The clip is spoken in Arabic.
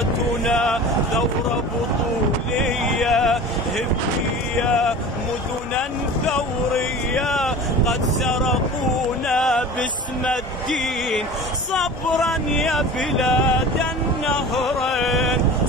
ثورتنا ثورة بطولية هبية مدنا ثورية قد سرقونا باسم الدين صبرا يا بلاد النهرين